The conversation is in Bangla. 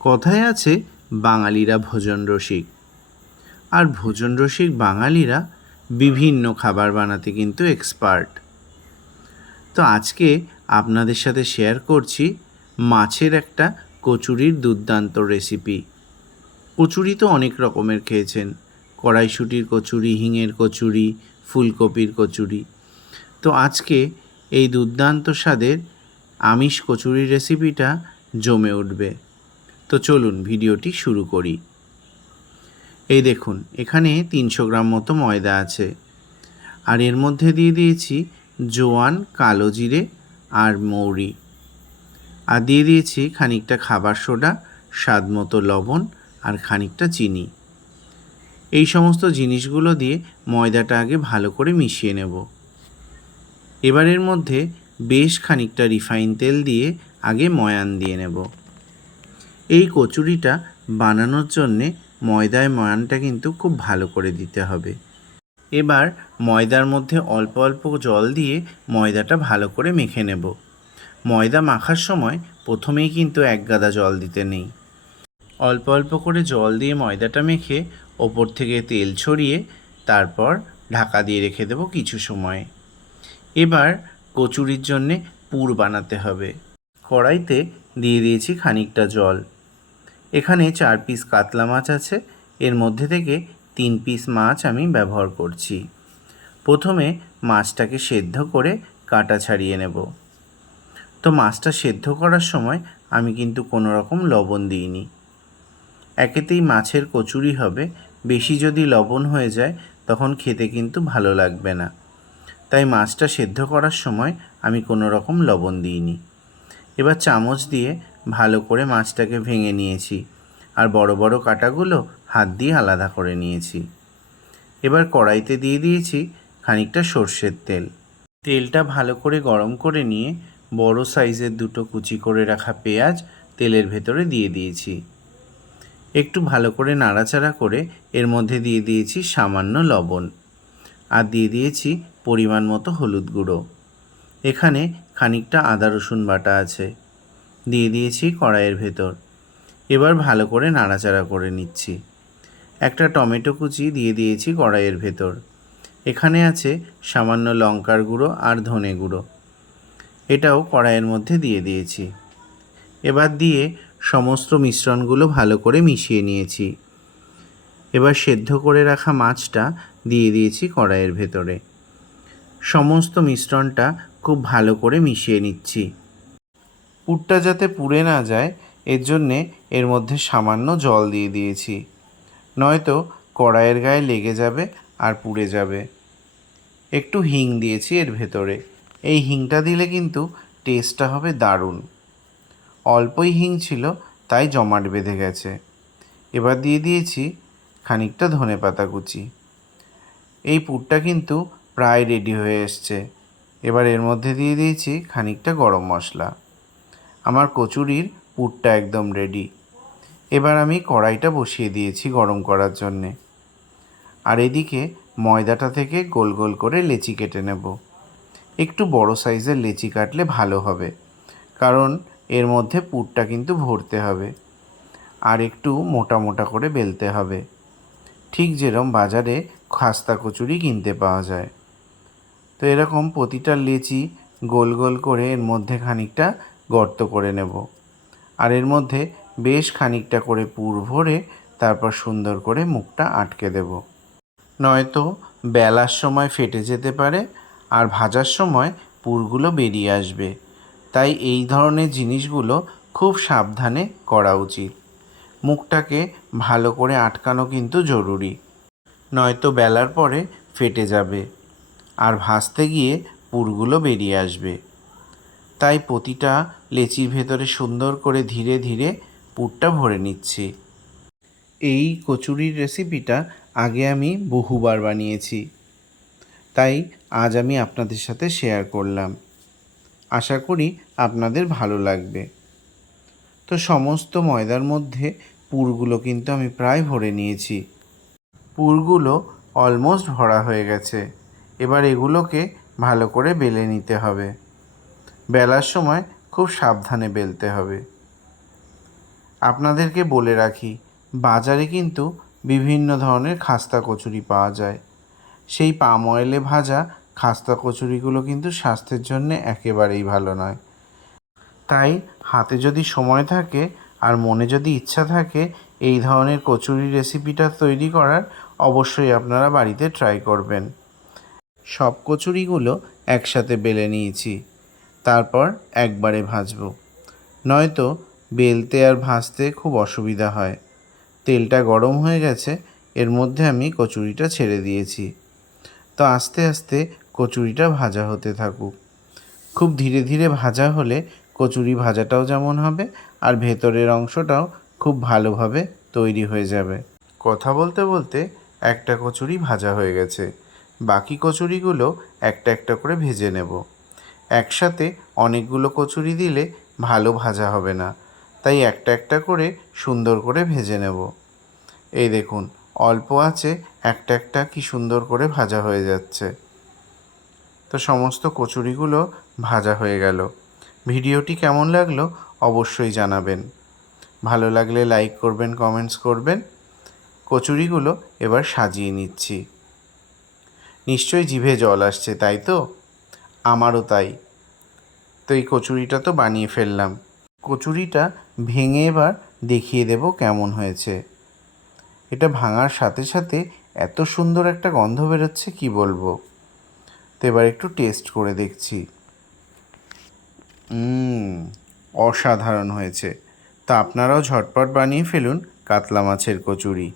কথায় আছে, বাঙালিরা ভোজন রসিক। আর ভোজন রসিক বাঙালিরা বিভিন্ন খাবার বানাতে কিন্তু এক্সপার্ট তো আজকে আপনাদের সাথে শেয়ার করছি মাছের একটা কচুরির দুর্দান্ত রেসিপি কচুরি তো অনেক রকমের খেয়েছেন। কড়াইশুটির কচুরি, হিঙের কচুরি, ফুলকপির কচুরি। তো আজকে এই দুর্দান্ত স্বাদের আমিষ কচুরি রেসিপিটা জমে উঠবে। তো চলুন ভিডিওটি শুরু করি। এই দেখুন, এখানে তিনশো গ্রাম মতো ময়দা আছে। আর এর মধ্যে দিয়ে দিয়েছি জোয়ান, কালো জিরে আর মৌরি। আর দিয়ে দিয়েছি খানিকটা খাবার সোডা, স্বাদ মতো লবণ আর খানিকটা চিনি। এই সমস্ত জিনিসগুলো দিয়ে ময়দাটা আগে ভালো করে মিশিয়ে নেব। এবার এর মধ্যে বেশ খানিকটা রিফাইন তেল দিয়ে আগে ময়ান দিয়ে নেব। এই কচুরিটা বানানোর জন্যে ময়দায় ময়ানটা কিন্তু খুব ভালো করে দিতে হবে। এবার ময়দার মধ্যে অল্প অল্প জল দিয়ে ময়দাটা ভালো করে মেখে নেব। ময়দা মাখার সময় প্রথমেই কিন্তু এক গাদা জল দিতে নেই। অল্প অল্প করে জল দিয়ে ময়দাটা মেখে ওপর থেকে তেল ছড়িয়ে তারপর ঢাকা দিয়ে রেখে দেবো কিছু সময়। এবার কচুরির জন্যে পুর বানাতে হবে। কড়াইতে দিয়ে দিয়েছি খানিকটা জল। এখানে চার পিস কাতলা মাছ আছে। এর মধ্যে থেকে তিন পিস মাছ আমি ব্যবহার করছি। প্রথমে মাছটাকে সেদ্ধ করে কাটা ছাড়িয়ে নেব। তো মাছটা সেদ্ধ করার সময় আমি কিন্তু কোনো রকম লবণ দিইনি। একেতেই মাছের কচুরি হবে। বেশি যদি লবণ হয়ে যায়, তখন খেতে কিন্তু ভালো লাগবে না। তাই মাছটা সেদ্ধ করার সময় আমি কোনো রকম লবণ দিইনি। এবার চামচ দিয়ে ভালো করে মাছটাকে ভেঙে নিয়েছি আর বড় বড় কাটাগুলো হাত দিয়ে আলাদা করে নিয়েছি। এবার কড়াইতে দিয়ে দিয়েছি খানিকটা সর্ষের তেল। তেলটা ভালো করে গরম করে নিয়ে বড় সাইজের দুটো কুচি করে রাখা পেঁয়াজ তেলের ভেতরে দিয়ে দিয়েছি। একটু ভালো করে নাড়াচাড়া করে এর মধ্যে দিয়ে দিয়েছি সামান্য লবণ আর দিয়ে দিয়েছি পরিমাণ মতো হলুদ গুঁড়ো। এখানে খানিকটা আদা রসুন বাটা আছে। দিয়ে দিয়েছি কড়াইয়ের ভেতর। এবার ভালো করে নাড়াচাড়া করে নিচ্ছি। একটা টমেটো কুচি দিয়ে দিয়েছি কড়াইয়ের ভেতর। এখানে আছে সামান্য লঙ্কার গুঁড়ো আর ধনে গুঁড়ো। এটাও কড়াইয়ের মধ্যে দিয়ে দিয়েছি। এবার দিয়ে সমস্ত মিশ্রণগুলো ভালো করে মিশিয়ে নিয়েছি। এবার সেদ্ধ করে রাখা মাছটা দিয়ে দিয়েছি কড়াইয়ের ভেতরে। সমস্ত মিশ্রণটা খুব ভালো করে মিশিয়ে নিচ্ছি। পুরটা যাতে পুড়ে না যায়, এর জন্যে এর মধ্যে সামান্য জল দিয়ে দিয়েছি। নয়তো কড়াইয়ের গায়ে লেগে যাবে আর পুড়ে যাবে। একটু হিং দিয়েছি এর ভেতরে। এই হিংটা দিলে কিন্তু টেস্টটা হবে দারুণ। অল্পই হিং ছিল, তাই জমাট বেঁধে গেছে। এবার দিয়ে দিয়েছি খানিকটা ধনে পাতা কুচি। এই পুরটা কিন্তু প্রায় রেডি হয়ে এসছে। এবার এর মধ্যে দিয়ে দিয়েছি খানিকটা গরম মশলা। আমার কচুরির পুরটা একদম রেডি এবার আমি কড়াইটা বসিয়ে দিয়েছি গরম করার জন্যে। আর এদিকে ময়দাটা থেকে গোল গোল করে লেচি কেটে নেব। একটু বড় সাইজের লেচি কাটলে ভালো হবে, কারণ এর মধ্যে পুরটা কিন্তু ভরতে হবে। আর একটু মোটা মোটা করে বেলতে হবে। ঠিক যেরম বাজারে খাস্তা কচুরি কিনতে পাওয়া যায়। তো এরকম প্রতিটা লেচি গোল গোল করে এর মধ্যে খানিকটা গর্ত করে নেব। আর এর মধ্যে বেশ খানিকটা করে পুর ভরে তারপর সুন্দর করে মুখটা আটকে দেব। নয়তো বেলার সময় ফেটে যেতে পারে আর ভাজার সময় পুরগুলো বেরিয়ে আসবে। তাই এই ধরনের জিনিসগুলো খুব সাবধানে করা উচিত। মুখটাকে ভালো করে আটকানো কিন্তু জরুরি। নয়তো বেলার পরে ফেটে যাবে আর ভাজতে গিয়ে পুরগুলো বেরিয়ে আসবে। তাই প্রতিটা লেচির ভেতরে সুন্দর করে ধীরে ধীরে পুরটা ভরে নিচ্ছি। এই কচুরির রেসিপিটা আগে আমি বহুবার বানিয়েছি। তাই আজ আমি আপনাদের সাথে শেয়ার করলাম। আশা করি আপনাদের ভালো লাগবে। তো সমস্ত ময়দার মধ্যে পুরগুলো কিন্তু আমি প্রায় ভরে নিয়েছি। পুরগুলো অলমোস্ট ভরা হয়ে গেছে। এবার এগুলোকে ভালো করে বেলে নিতে হবে। বেলার সময় খুব সাবধানে বেলতে হবে। আপনাদেরকে বলে রাখি, বাজারে কিন্তু বিভিন্ন ধরনের খাস্তা কচুরি পাওয়া যায়। সেই পাম অয়েলে ভাজা খাস্তা কচুরিগুলো কিন্তু স্বাস্থ্যের জন্যে একেবারেই ভালো নয়। তাই হাতে যদি সময় থাকে আর মনে যদি ইচ্ছা থাকে, এই ধরনের কচুরি রেসিপিটা তৈরি করার অবশ্যই আপনারা বাড়িতে ট্রাই করবেন। সব কচুরিগুলো একসাথে বেলে নিয়েছি। তারপর একবারে ভাজবো। নয়তো বেলতে আর ভাজতে খুব অসুবিধা হয়। তেলটা গরম হয়ে গেছে, এর মধ্যে আমি কচুরিটা ছেড়ে দিয়েছি। তো আস্তে আস্তে কচুরিটা ভাজা হতে থাকুক। খুব ধীরে ধীরে ভাজা হলে কচুরি ভাজাটাও যেমন হবে আর ভেতরের অংশটাও খুব ভালোভাবে তৈরি হয়ে যাবে। কথা বলতে বলতে একটা কচুরি ভাজা হয়ে গেছে। বাকি কচুরিগুলো একটা একটা করে ভেজে নেব। একসাথে অনেকগুলো কচুরি দিলে ভালো ভাজা হবে না। তাই একটা একটা করে সুন্দর করে ভেজে নেব। এই দেখুন, অল্প আছে, একটা একটা কি সুন্দর করে ভাজা হয়ে যাচ্ছে। তো সমস্ত কচুরিগুলো ভাজা হয়ে গেল। ভিডিওটি কেমন লাগল অবশ্যই জানাবেন। ভালো লাগলে লাইক করবেন, কমেন্টস করবেন। কচুরিগুলো এবার সাজিয়ে নিচ্ছি। নিশ্চয়ই জিভে জল আসছে, তাই তো? আমারও তাই। তো এই কচুরিটা তো বানিয়ে ফেললাম। কচুরিটা ভেঙে এবার দেখিয়ে দেব কেমন হয়েছে। এটা ভাঙার সাথে সাথে এত সুন্দর একটা গন্ধ বেরোচ্ছে, কি বলব? তো এবার একটু টেস্ট করে দেখছি। অসাধারণ হয়েছে। তা আপনারাও ঝটপট বানিয়ে ফেলুন কাতলা মাছের কচুরি।